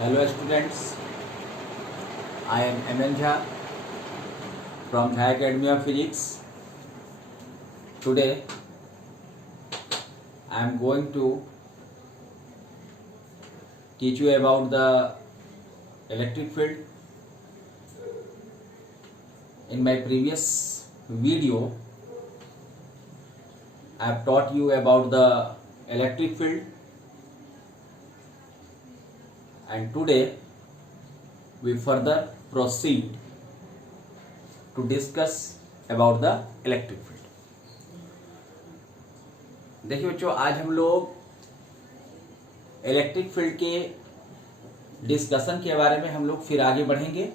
Hello students, I am MN Jha from Jha Academy of Physics. Today I am going to teach you about the electric field. In my previous video I have taught you about the electric field, and today we further proceed to discuss about the electric field. देखिए बच्चों, आज हम लोग electric field के discussion के बारे में हम लोग फिर आगे बढ़ेंगे,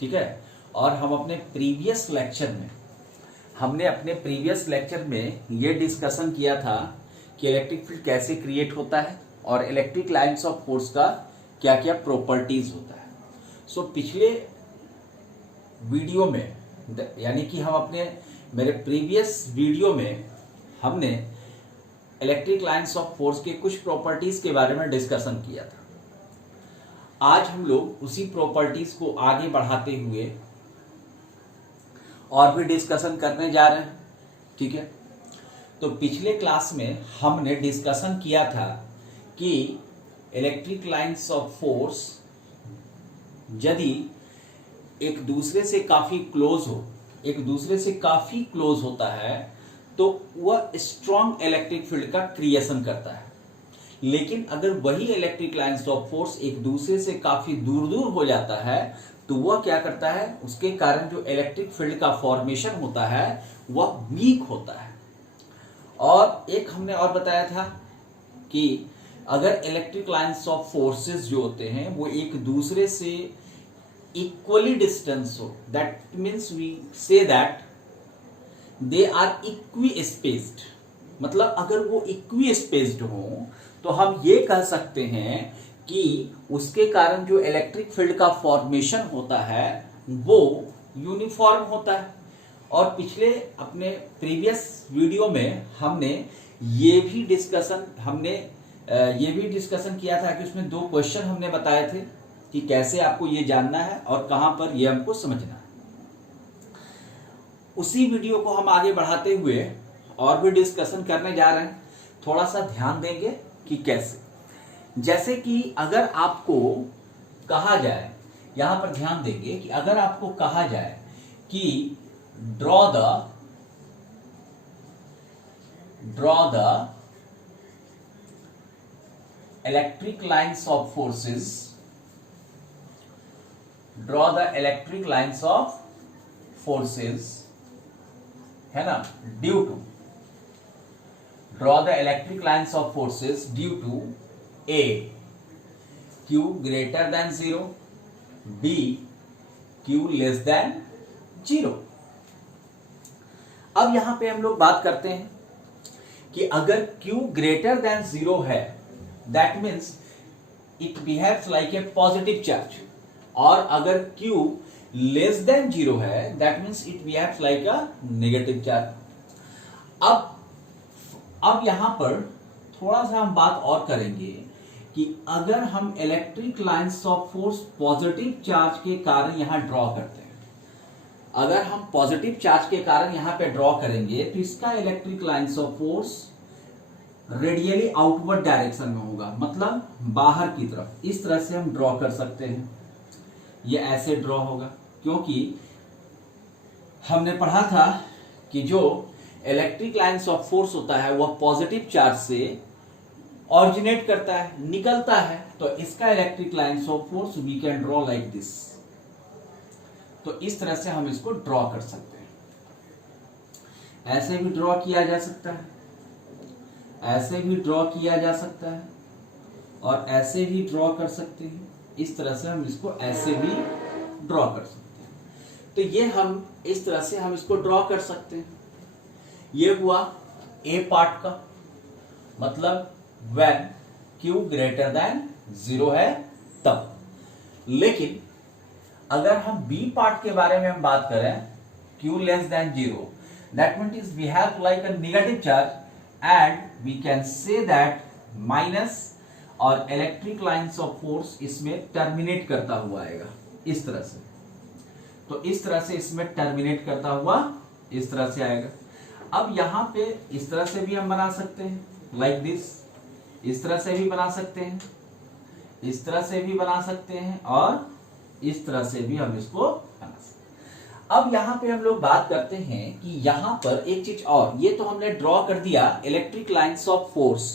ठीक है। और हम अपने प्रीवियस लेक्चर में ये डिस्कशन किया था कि इलेक्ट्रिक फील्ड कैसे क्रिएट होता है और इलेक्ट्रिक लाइंस ऑफ फोर्स का क्या क्या प्रॉपर्टीज होता है। सो पिछले वीडियो में यानी कि मेरे प्रीवियस वीडियो में हमने इलेक्ट्रिक लाइंस ऑफ फोर्स के कुछ प्रॉपर्टीज के बारे में डिस्कशन किया था। आज हम लोग उसी प्रॉपर्टीज को आगे बढ़ाते हुए और भी डिस्कशन करने जा रहे हैं, ठीक है। तो पिछले क्लास में हमने डिस्कशन किया था कि इलेक्ट्रिक लाइंस ऑफ फोर्स यदि एक दूसरे से काफी क्लोज होता है तो वह स्ट्रॉन्ग इलेक्ट्रिक फील्ड का क्रिएशन करता है। लेकिन अगर वही इलेक्ट्रिक लाइंस ऑफ फोर्स एक दूसरे से काफी दूर हो जाता है तो वह क्या करता है, उसके कारण जो इलेक्ट्रिक फील्ड का फॉर्मेशन होता है वह वीक होता है। और एक हमने और बताया था कि अगर इलेक्ट्रिक लाइंस ऑफ फोर्सेस जो होते हैं वो एक दूसरे से इक्वली डिस्टेंस हो, that means we say that they are equispaced. मतलब अगर वो इक्वी स्पेस्ड हो तो हम ये कह सकते हैं कि उसके कारण जो इलेक्ट्रिक फील्ड का फॉर्मेशन होता है वो यूनिफॉर्म होता है। और पिछले अपने प्रीवियस वीडियो में हमने ये भी डिस्कशन किया था कि उसमें दो क्वेश्चन हमने बताए थे कि कैसे आपको ये जानना है और कहां पर ये हमको समझना है। उसी वीडियो को हम आगे बढ़ाते हुए और भी डिस्कशन करने जा रहे हैं। थोड़ा सा ध्यान देंगे कि कैसे, जैसे कि अगर आपको कहा जाए, यहां पर ध्यान देंगे कि अगर आपको कहा जाए कि draw the electric lines of forces, draw the electric lines of forces, है ना, due to draw the electric lines of forces due to A Q greater than 0, B Q less than 0। अब यहां पे हम लोग बात करते हैं कि अगर Q greater than 0 है, that means it behaves like a positive charge, और अगर Q less than 0 है, that means it behaves like a negative charge। अब यहां पर थोड़ा सा हम बात और करेंगे कि अगर हम electric lines of force positive charge के कारण यहां ड्रॉ करते हैं, अगर हम पॉजिटिव चार्ज के कारण यहां पे ड्रॉ करेंगे तो इसका electric lines of force radially outward direction में होगा, मतलब बाहर की तरफ। इस तरह से हम ड्रॉ कर सकते हैं, ये ऐसे ड्रॉ होगा, क्योंकि हमने पढ़ा था कि जो इलेक्ट्रिक लाइंस ऑफ फोर्स होता है वह पॉजिटिव चार्ज से ऑरिजिनेट करता है, निकलता है। तो इसका electric lines of force we can draw like this. तो इस तरह से हम इसको ड्रॉ कर सकते हैं। ऐसे भी ड्रॉ किया जा सकता है, ऐसे भी ड्रॉ किया जा सकता है, और ऐसे भी ड्रॉ कर सकते हैं। इस तरह से हम इसको ऐसे भी ड्रॉ कर सकते हैं। तो ये हम इस तरह से हम इसको ड्रॉ कर सकते हैं। ये हुआ ए पार्ट का, मतलब व्हेन Q ग्रेटर देन 0 है तब। लेकिन अगर हम बी पार्ट के बारे में हम बात करें, Q less than 0, that means we have like a negative charge, and we can say that minus और इलेक्ट्रिक लाइंस ऑफ फोर्स इसमें टर्मिनेट करता हुआ आएगा इस तरह से। तो इस तरह से इसमें टर्मिनेट करता हुआ इस तरह से आएगा। अब यहां पे इस तरह से भी हम बना सकते हैं लाइक दिस, इस तरह से भी बना सकते हैं, इस तरह से भी बना सकते हैं और इस तरह से भी हम इसको बना सकते हैं। अब यहां पे हम लोग बात करते हैं कि यहां पर एक चीज और, ये तो हमने ड्रॉ कर दिया इलेक्ट्रिक लाइंस ऑफ फोर्स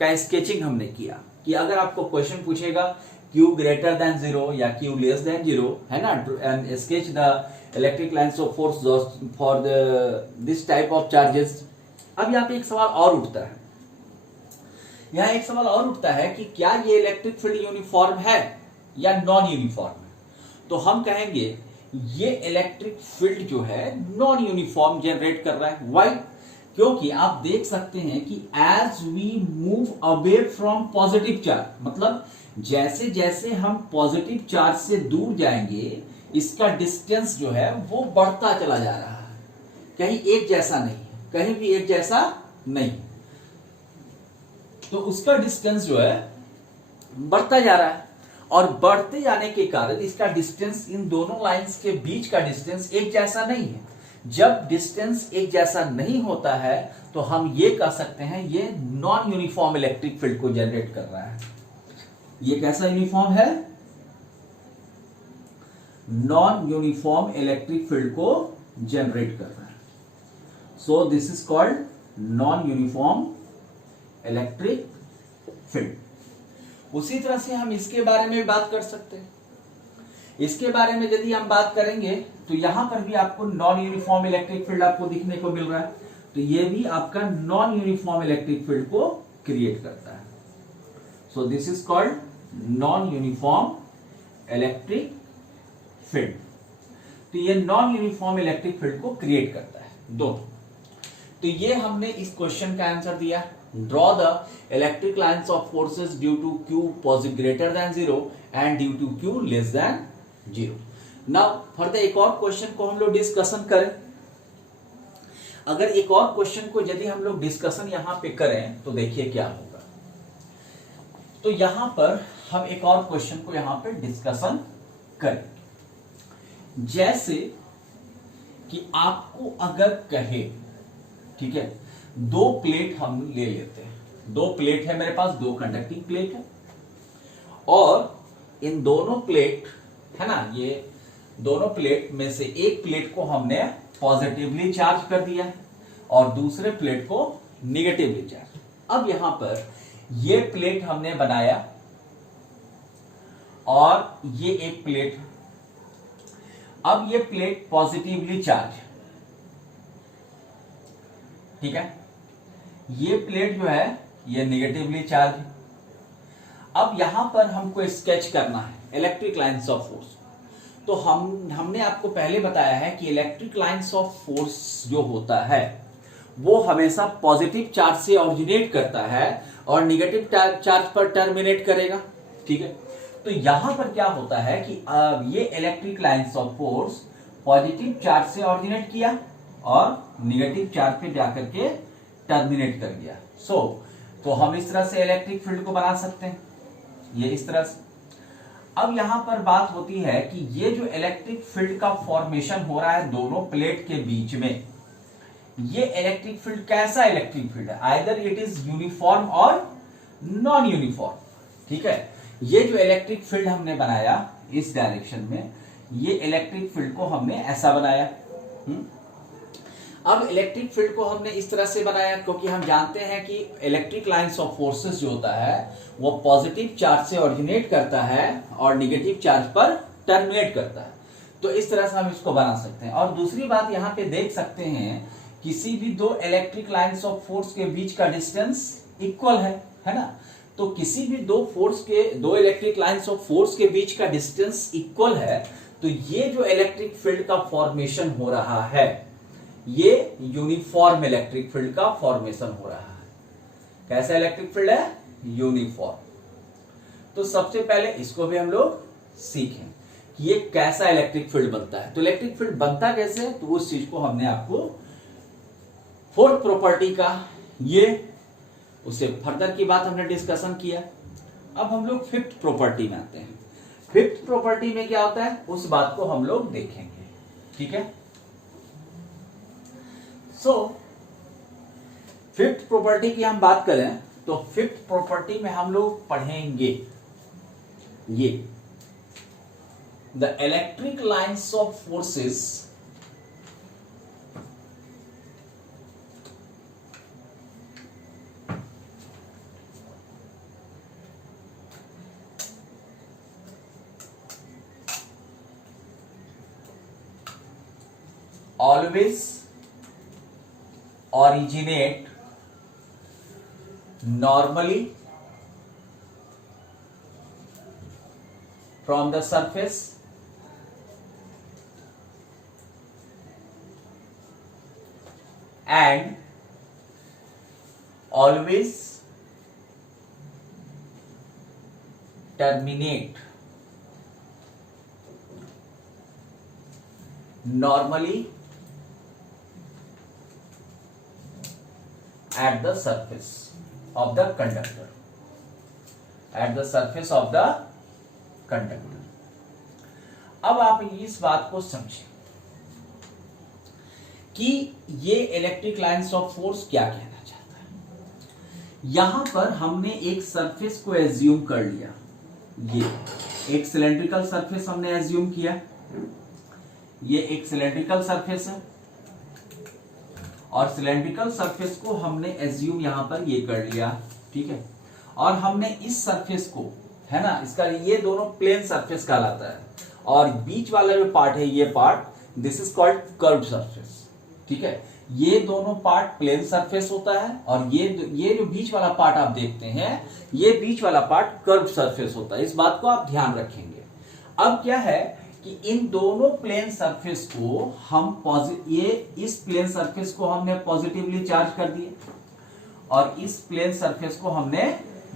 का स्केचिंग हमने किया कि अगर आपको क्वेश्चन पूछेगा Q ग्रेटर देन 0 या Q लेस देन 0 है ना, and sketch the electric lines of force for this type of charges. अब यहाँ पे एक सवाल और उठता है, यहाँ एक सवाल और उठता है कि क्या ये इलेक्ट्रिक फील्ड यूनिफॉर्म है या नॉन यूनिफॉर्म है। तो हम कहेंगे ये इलेक्ट्रिक फील्ड जो है नॉन यूनिफॉर्म जनरेट कर रहा है। व्हाई? क्योंकि आप देख सकते हैं कि as we move away from positive charge, मतलब जैसे जैसे हम पॉजिटिव चार्ज से दूर जाएंगे इसका डिस्टेंस जो है वो बढ़ता चला जा रहा है, कहीं एक जैसा नहीं है, कहीं भी एक जैसा नहीं, तो उसका डिस्टेंस जो है बढ़ता जा रहा है। और बढ़ते जाने के कारण इसका डिस्टेंस, इन दोनों लाइंस के बीच का डिस्टेंस एक जैसा नहीं है। जब डिस्टेंस एक जैसा नहीं होता है तो हम ये कह सकते हैं ये नॉन यूनिफॉर्म इलेक्ट्रिक फील्ड को जनरेट कर रहा है। ये कैसा यूनिफॉर्म है? नॉन यूनिफॉर्म इलेक्ट्रिक फील्ड को जनरेट कर रहा है। So this is called non uniform electric field. उसी तरह से हम इसके बारे में बात कर सकते हैं। इसके बारे में यदि हम बात करेंगे तो यहां पर भी आपको नॉन यूनिफॉर्म इलेक्ट्रिक फील्ड आपको दिखने को मिल रहा है, तो ये भी आपका नॉन यूनिफॉर्म इलेक्ट्रिक फील्ड को क्रिएट करता है। So this is called non uniform electric field. तो ये नॉन यूनिफॉर्म इलेक्ट्रिक फील्ड को क्रिएट करता है दो। तो ये हमने इस क्वेश्चन का आंसर दिया, draw the electric lines of forces due to Q positive greater than 0 and due to Q less than 0। Now further एक और क्वेश्चन को हम लोग डिस्कशन करें। अगर एक और क्वेश्चन को यदि हम लोग डिस्कशन यहां पे करें तो देखिए क्या होगा। तो यहां पर हम एक और क्वेश्चन को यहां पे डिस्कशन करें, जैसे कि आपको अगर कहे, ठीक है, दो प्लेट हम ले लेते हैं, दो प्लेट है मेरे पास, दो कंडक्टिंग प्लेट है, और इन दोनों प्लेट है ना, ये दोनों प्लेट में से एक प्लेट को हमने पॉजिटिवली चार्ज कर दिया है और दूसरे प्लेट को निगेटिवली चार्ज। अब यहां पर ये प्लेट हमने बनाया और ये एक प्लेट, अब ये प्लेट पॉजिटिवली चार्ज, ठीक है, ये प्लेट जो है ये निगेटिवली चार्ज। अब यहां पर हमको स्केच करना है इलेक्ट्रिक लाइंस ऑफ फोर्स। तो हमने आपको पहले बताया है कि इलेक्ट्रिक लाइंस ऑफ फोर्स जो होता है वो हमेशा पॉजिटिव चार्ज से ऑरिजिनेट करता है और निगेटिव चार्ज पर टर्मिनेट करेगा, ठीक है। तो यहां पर क्या होता है कि ये electric lines of force positive charge से ऑरिजिनेट किया और निगेटिव चार्ज पे जाकर के टर्मिनेट कर गया। तो हम इस तरह से इलेक्ट्रिक फील्ड को बना सकते हैं, ये इस तरह से। अब यहां पर बात होती है कि ये जो इलेक्ट्रिक फील्ड का फॉर्मेशन हो रहा है दोनों प्लेट के बीच में, ये इलेक्ट्रिक फील्ड कैसा इलेक्ट्रिक फील्ड है? आइदर इट इज यूनिफॉर्म और नॉन यूनिफॉर्म, ठीक है। ये जो इलेक्ट्रिक फील्ड हमने बनाया इस डायरेक्शन में, ये इलेक्ट्रिक फील्ड को हमने ऐसा बनाया। अब इलेक्ट्रिक फील्ड को हमने इस तरह से बनाया क्योंकि हम जानते हैं कि इलेक्ट्रिक लाइंस ऑफ फोर्सेस जो होता है वो पॉजिटिव चार्ज से ऑरिजिनेट करता है और निगेटिव चार्ज पर टर्मिनेट करता है। तो इस तरह से हम इसको बना सकते हैं। और दूसरी बात यहाँ पे देख सकते हैं, किसी भी दो इलेक्ट्रिक लाइंस ऑफ फोर्स के बीच का डिस्टेंस इक्वल है ना। तो किसी भी दो इलेक्ट्रिक लाइंस ऑफ फोर्स के बीच का डिस्टेंस इक्वल है, तो ये जो इलेक्ट्रिक फील्ड का फॉर्मेशन हो रहा है ये यूनिफॉर्म इलेक्ट्रिक फील्ड का फॉर्मेशन हो रहा है। कैसा इलेक्ट्रिक फील्ड है? यूनिफॉर्म। तो सबसे पहले इसको भी हम लोग सीखें कि ये कैसा इलेक्ट्रिक फील्ड बनता है। तो इलेक्ट्रिक फील्ड बनता कैसे, तो उस चीज को हमने आपको फोर्थ प्रॉपर्टी का ये उसे फर्दर की बात हमने डिस्कशन किया। अब हम लोग फिफ्थ प्रॉपर्टी में आते हैं। फिफ्थ प्रॉपर्टी में क्या होता है उस बात को हम लोग देखेंगे, ठीक है। सो फिफ्थ प्रॉपर्टी की हम बात करें तो फिफ्थ प्रॉपर्टी में हम लोग पढ़ेंगे ये the electric lines of forces always originate normally from the surface and always terminate normally at the surface of the conductor, at the surface of the conductor। अब आप इस बात को समझें कि ये इलेक्ट्रिक लाइन्स ऑफ फोर्स क्या कहना चाहता है। यहां पर हमने एक सरफेस को एज्यूम कर लिया, ये एक सिलेंड्रिकल सरफेस हमने एज्यूम किया, ये एक सिलेंड्रिकल सरफेस है और सिलेंड्रिकल सरफेस को हमने एज्यूम यहां पर ये कर लिया, ठीक है। और हमने इस सरफेस को, है ना, इसका ये दोनों प्लेन सरफेस कहलाता है और बीच वाला जो पार्ट है ये part this is called curved surface, ठीक है। ये दोनों पार्ट प्लेन सरफेस होता है और ये जो बीच वाला पार्ट आप देखते हैं ये बीच वाला पार्ट कर्व्ड सरफेस होता है। इस बात को आप ध्यान रखेंगे। अब क्या है कि इन दोनों प्लेन सरफेस को हम इस प्लेन सरफेस को हमने पॉजिटिवली चार्ज कर दिया और इस प्लेन सरफेस को हमने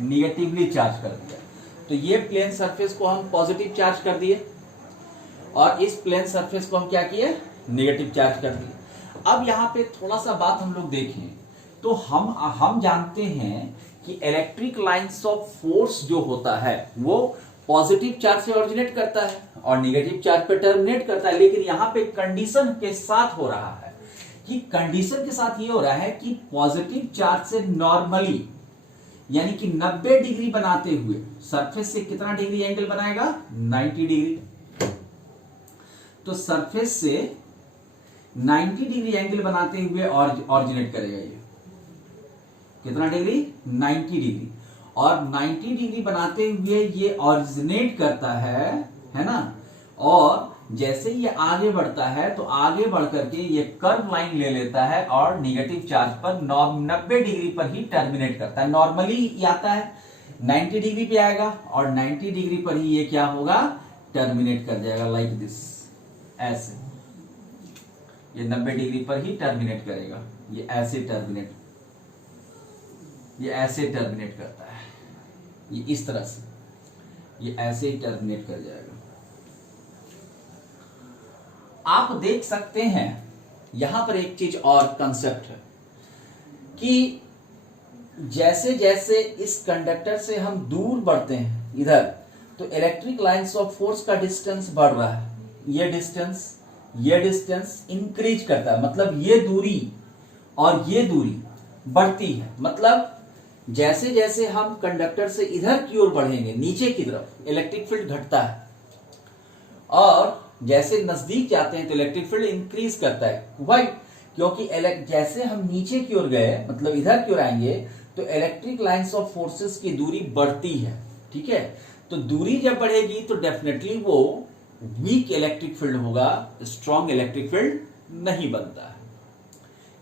निगेटिवली चार्ज कर दिया। तो ये प्लेन सरफेस को हम पॉजिटिव चार्ज कर दिए और इस प्लेन सरफेस को हम क्या किए, नेगेटिव चार्ज कर दिए। अब यहां पे थोड़ा सा बात हम लोग देखें तो हम जानते हैं कि इलेक्ट्रिक लाइन्स ऑफ फोर्स जो होता है वो पॉजिटिव चार्ज से ओरिजिनेट करता है और नेगेटिव चार्ज पे टर्मिनेट करता है। लेकिन यहां पे कंडीशन के साथ हो रहा है कि कंडीशन के साथ ये हो रहा है कि पॉजिटिव चार्ज से नॉर्मली यानी कि 90 डिग्री बनाते हुए सरफेस से कितना डिग्री एंगल बनाएगा, 90 डिग्री। तो सरफेस से 90 डिग्री एंगल बनाते हुए ऑरिजिनेट करेगा। ये कितना डिग्री, 90 डिग्री। और 90 डिग्री बनाते हुए ये ऑरिजिनेट करता है ना। और जैसे ये आगे बढ़ता है तो आगे बढ़ करके ये कर्व लाइन ले लेता है और नेगेटिव चार्ज पर 90 डिग्री पर ही टर्मिनेट करता है। नॉर्मली आता है 90 डिग्री पे आएगा और 90 डिग्री पर ही ये क्या होगा, टर्मिनेट कर जाएगा, लाइक दिस, ऐसे। ये 90 डिग्री पर ही टर्मिनेट करेगा, ये ऐसे टर्मिनेट, ये ऐसे टर्मिनेट करता है, ये इस तरह से, ये ऐसे ही टर्मिनेट कर जाएगा। आप देख सकते हैं यहां पर एक चीज और कंसेप्ट है कि जैसे जैसे इस कंडक्टर से हम दूर बढ़ते हैं इधर, तो इलेक्ट्रिक लाइंस ऑफ फोर्स का डिस्टेंस बढ़ रहा है। ये डिस्टेंस इंक्रीज करता है, मतलब ये दूरी और ये दूरी बढ़ती है। मतलब जैसे जैसे हम कंडक्टर से इधर की ओर बढ़ेंगे नीचे की तरफ, इलेक्ट्रिक फील्ड घटता है और जैसे नजदीक जाते हैं तो इलेक्ट्रिक फील्ड इंक्रीज करता है। वाई? क्योंकि जैसे हम नीचे की ओर गए, मतलब इधर की ओर आएंगे, तो इलेक्ट्रिक लाइंस ऑफ फोर्सेस की दूरी बढ़ती है, ठीक है। तो दूरी जब बढ़ेगी तो डेफिनेटली वो वीक इलेक्ट्रिक फील्ड होगा, स्ट्रॉन्ग इलेक्ट्रिक फील्ड नहीं बनता है।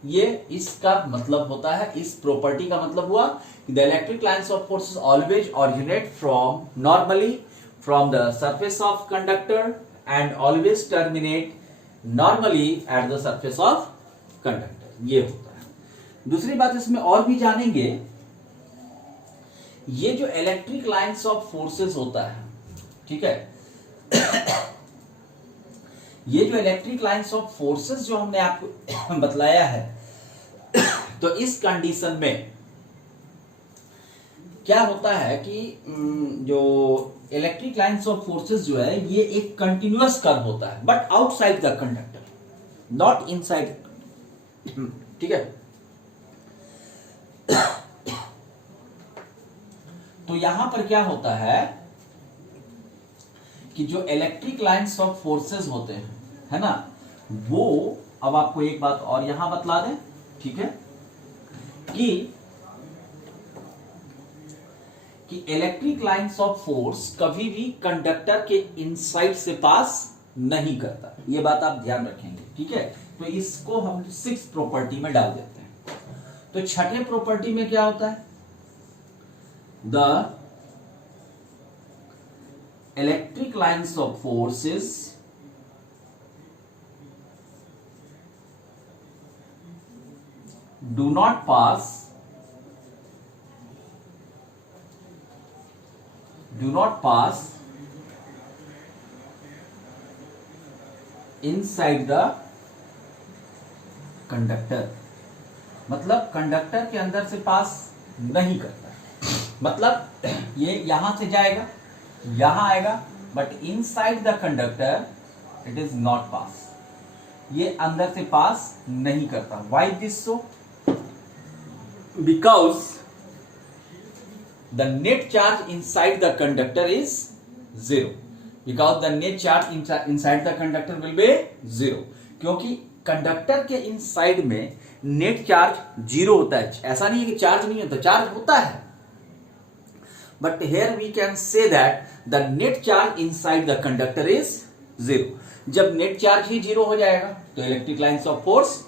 ये इसका मतलब होता है, इस प्रॉपर्टी का मतलब हुआ the electric lines of forces always originate from normally from the surface of conductor and always terminate normally at the surface of conductor। ये होता है। दूसरी बात इसमें और भी जानेंगे, ये जो इलेक्ट्रिक लाइंस ऑफ फोर्सेस होता है, ठीक है, ये जो इलेक्ट्रिक लाइंस ऑफ फोर्सेस जो हमने आपको बतलाया है, तो इस कंडीशन में क्या होता है कि जो इलेक्ट्रिक लाइंस ऑफ फोर्सेस जो है ये एक कंटिन्यूअस कर्व होता है, but outside the conductor, not inside. ठीक है, तो यहां पर क्या होता है कि जो इलेक्ट्रिक लाइंस ऑफ फोर्सेस होते हैं, है ना, वो, अब आपको एक बात और यहां बतला दें, ठीक है, कि इलेक्ट्रिक लाइंस ऑफ फोर्स कभी भी कंडक्टर के इनसाइड से पास नहीं करता, ये बात आप ध्यान रखेंगे। ठीक है, तो इसको हम 6th प्रॉपर्टी में डाल देते हैं। तो छठे प्रॉपर्टी में क्या होता है, the electric lines of forces do not pass inside the conductor, मतलब कंडक्टर के अंदर से पास नहीं करता, मतलब ये यहां से जाएगा, यहां आएगा, but inside the conductor it is not pass, ये अंदर से पास नहीं करता। Why this so? Because the net charge inside the conductor is zero, because the net charge inside the conductor will be zero, क्योंकि कंडक्टर के inside में net charge zero होता है। ऐसा नहीं है कि चार्ज नहीं होता, चार्ज होता है, but here we can say that the net charge inside the conductor is zero. जब नेट चार्ज ही जीरो हो जाएगा तो electric lines of force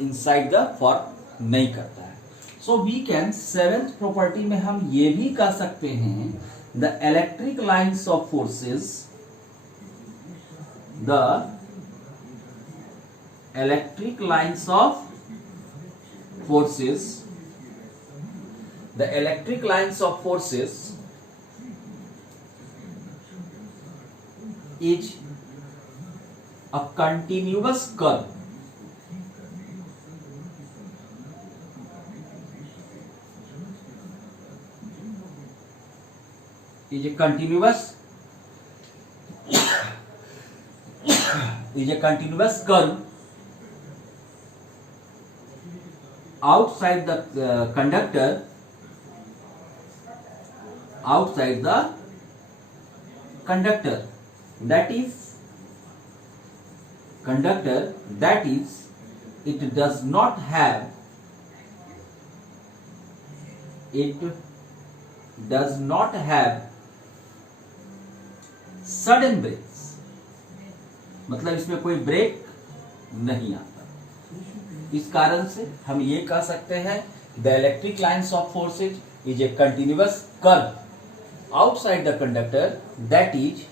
inside the form नहीं करता है। सो वी कैन 7th प्रॉपर्टी में हम ये भी कह सकते हैं, the electric lines of forces, the electric lines of forces, the electric lines of forces is a continuous curve, is a continuous curve outside the conductor, that is it does not have sudden breaks, मतलब इसमें कोई break नहीं आता। इस कारण से हम ये कह सकते हैं, the electric lines of forces is a continuous curve outside the conductor, that is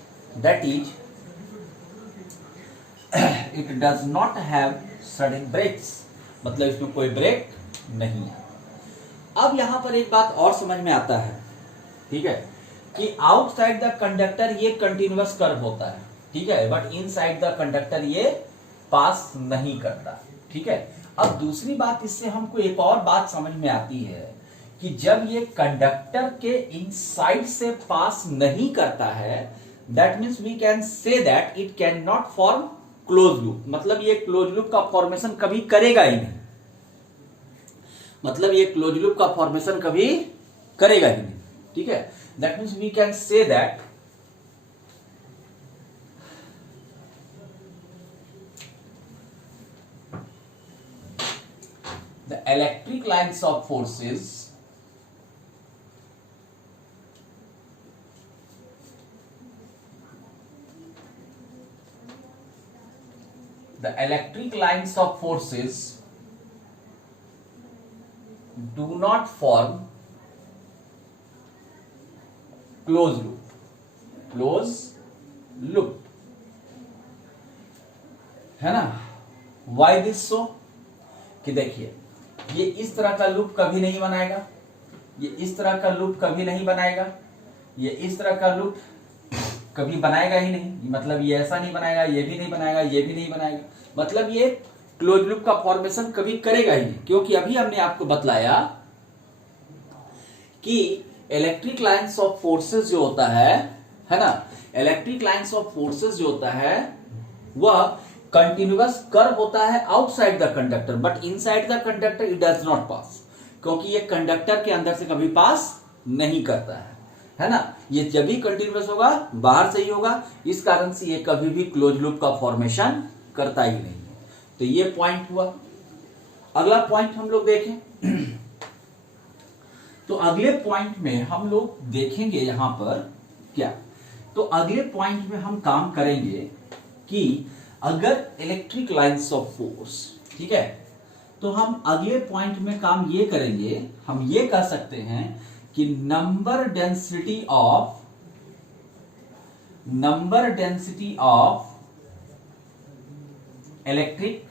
it does not have sudden breaks, मतलब इसमें कोई ब्रेक नहीं है। अब यहां पर एक बात और समझ में आता है, ठीक है, कि आउटसाइड द कंडक्टर ये कंटिन्यूअस कर्व होता है, ठीक है, बट इनसाइड द कंडक्टर ये पास नहीं करता। ठीक है, अब दूसरी बात इससे हमको एक और बात समझ में आती है कि जब ये कंडक्टर के इनसाइड से पास नहीं करता है, that means we can say that it can not form close loop, मतलब ये क्लोज लूप का फॉर्मेशन कभी करेगा ही नहीं, मतलब ये क्लोज लूप का फॉर्मेशन कभी करेगा ही नहीं। ठीक है, that means we can say that the electric lines of forces do not form closed loop, है ना। why this so? कि देखिए, ये इस तरह का लूप कभी नहीं बनाएगा, ये इस तरह का लूप कभी नहीं बनाएगा, ये इस तरह का लूप कभी बनाएगा ही नहीं, मतलब ये ऐसा नहीं बनाएगा, ये भी नहीं बनाएगा, ये भी नहीं बनाएगा, मतलब ये क्लोज लूप का फॉर्मेशन कभी करेगा ही नहीं, क्योंकि अभी हमने आपको बतलाया कि इलेक्ट्रिक लाइंस ऑफ फोर्सेस जो होता है ना, इलेक्ट्रिक लाइंस ऑफ फोर्सेस जो होता है वह कंटिन्यूअस कर्व होता है outside the conductor, but inside the conductor it does not pass, क्योंकि ये कंडक्टर के अंदर से कभी पास नहीं करता है ना। ये जब भी कंटिन्यूअस होगा बाहर से ही होगा, इस कारण से ये कभी भी क्लोज लूप का फॉर्मेशन करता ही नहीं है। तो ये पॉइंट हुआ। अगला पॉइंट हम लोग देखें तो अगले पॉइंट में हम लोग देखेंगे यहां पर क्या, तो अगले पॉइंट में हम काम करेंगे कि अगर इलेक्ट्रिक लाइंस ऑफ फोर्स, ठीक है, तो हम अगले पॉइंट में काम ये करेंगे, हम ये कह सकते हैं कि number density of electric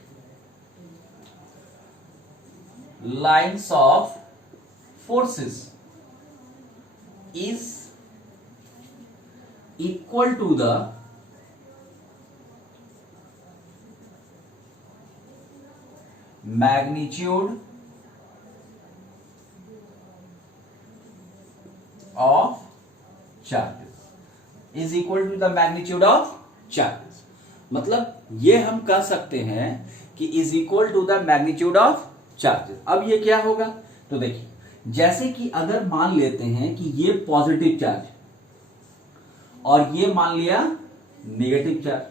lines of forces is equal to the magnitude of charges, is equal to the magnitude of charges। मतलब ये हम कह सकते हैं कि is equal to the magnitude of charges। अब ये क्या होगा, तो देखिए जैसे कि अगर मान लेते हैं कि ये पॉजिटिव चार्ज और ये मान लिया नेगेटिव चार्ज,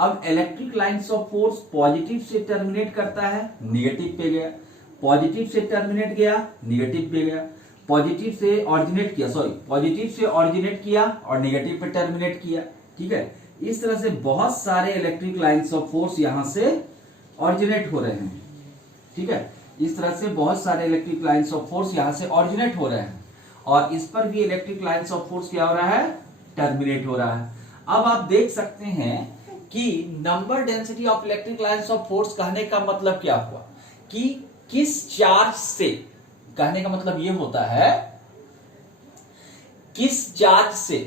अब electric lines of force positive से टर्मिनेट करता है, नेगेटिव पे गया, पॉजिटिव से टर्मिनेट गया, नेगेटिव पे गया, पॉजिटिव से ऑरिजिनेट किया, पॉजिटिव से ऑरिजिनेट किया और नेगेटिव पे टर्मिनेट किया, ठीक है। इस तरह से बहुत सारे इलेक्ट्रिक लाइंस ऑफ फोर्स यहां से ऑरिजिनेट हो रहे हैं, ठीक है। इस तरह से बहुत सारे इलेक्ट्रिक लाइंस ऑफ फोर्स यहां से ऑरिजिनेट हो रहे हैं और इस पर भी इलेक्ट्रिक लाइंस ऑफ फोर्स क्या हो रहा है, टर्मिनेट हो रहा है। अब आप देख सकते हैं कि number density of electric lines of force कहने का मतलब क्या हुआ कि किस चार्ज से, कहने का मतलब यह होता है किस चार्ज से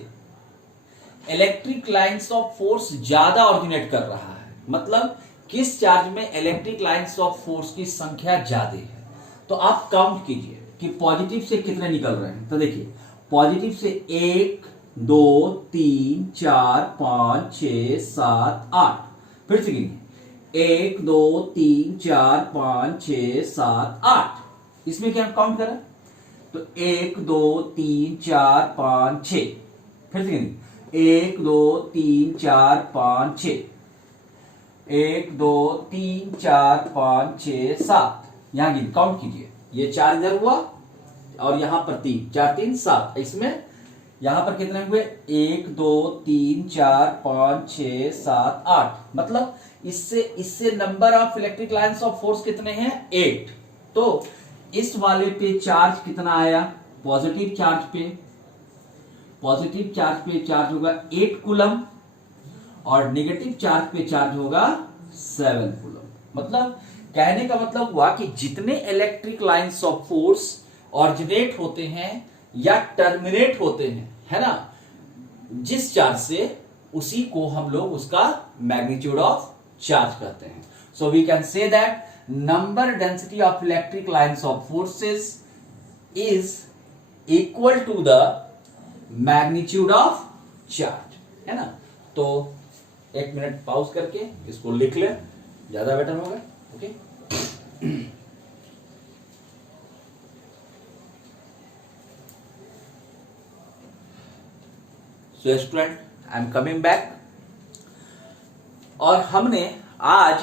इलेक्ट्रिक लाइंस ऑफ फोर्स ज्यादा ऑरिजिनेट कर रहा है, मतलब किस चार्ज में इलेक्ट्रिक लाइंस ऑफ फोर्स की संख्या ज्यादा है। तो आप काउंट कीजिए कि पॉजिटिव से कितने निकल रहे हैं। तो देखिए पॉजिटिव से 1 2 3 4 5 6 7 8, फिर से गिनिए 1 2 3 4 5 6 7 8, इसमें क्या काउंट करें तो 1 2 3 4 5 6, फिर से गिनिए 1 2 3 4 5 6, 1 2 3 4 5 6 7, यहां गिन काउंट कीजिए, ये 4 इधर हुआ और यहां पर 3 4 3 7, इसमें यहां पर कितने हुए 1 2 3 4 5 6 7 8, मतलब इससे number of electric lines of force कितने हैं 8। तो इस वाले पे चार्ज कितना आया, पॉजिटिव चार्ज पे चार्ज होगा 8 कूलम और नेगेटिव चार्ज पे चार्ज होगा 7 कूलम। मतलब कहने का मतलब हुआ कि जितने electric lines of force originate होते हैं या टर्मिनेट होते हैं, है ना, जिस चार्ज से, उसी को हम लोग उसका मैग्नीट्यूड ऑफ चार्ज कहते हैं। So we can say that number density of electric lines of forces is equal to the magnitude of charge, है ना। तो 1 मिनट पॉज करके इसको लिख ले, ज्यादा बेटर होगा। Okay, so student I am coming back, और हमने आज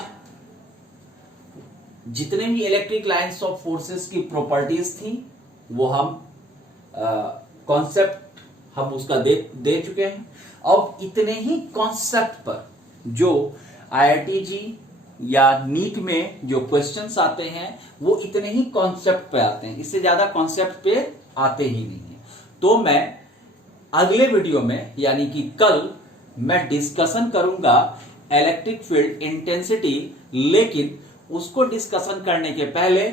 जितने भी इलेक्ट्रिक लाइंस ऑफ फोर्सेस की प्रॉपर्टीज थी वो हम कॉन्सेप्ट हम उसका दे चुके हैं। अब इतने ही कॉन्सेप्ट पर जो IIT-JEE या नीट में जो क्वेश्चंस आते हैं वो इतने ही कॉन्सेप्ट पे आते हैं, इससे ज्यादा कॉन्सेप्ट पे आते ही नहीं है। तो मैं अगले वीडियो में यानी कि कल मैं डिस्कशन करूंगा इलेक्ट्रिक फील्ड इंटेंसिटी, लेकिन उसको डिस्कशन करने के पहले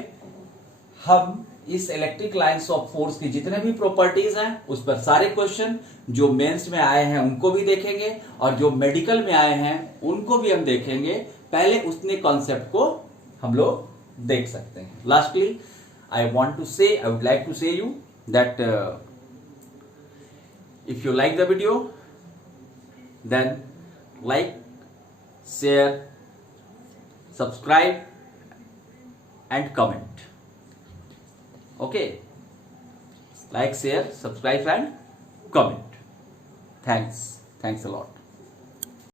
हम इस इलेक्ट्रिक लाइंस ऑफ फोर्स की जितने भी प्रॉपर्टीज हैं उस पर सारे क्वेश्चन जो मेंस में आए हैं उनको भी देखेंगे और जो मेडिकल में आए हैं उनको भी हम देखेंगे। पहले उतने कॉन्सेप्ट को हम लोग देख सकते हैं। Lastly I would like to say you that If you like the video, then like, share, subscribe and comment. Okay, like, share, subscribe and comment. Thanks a lot.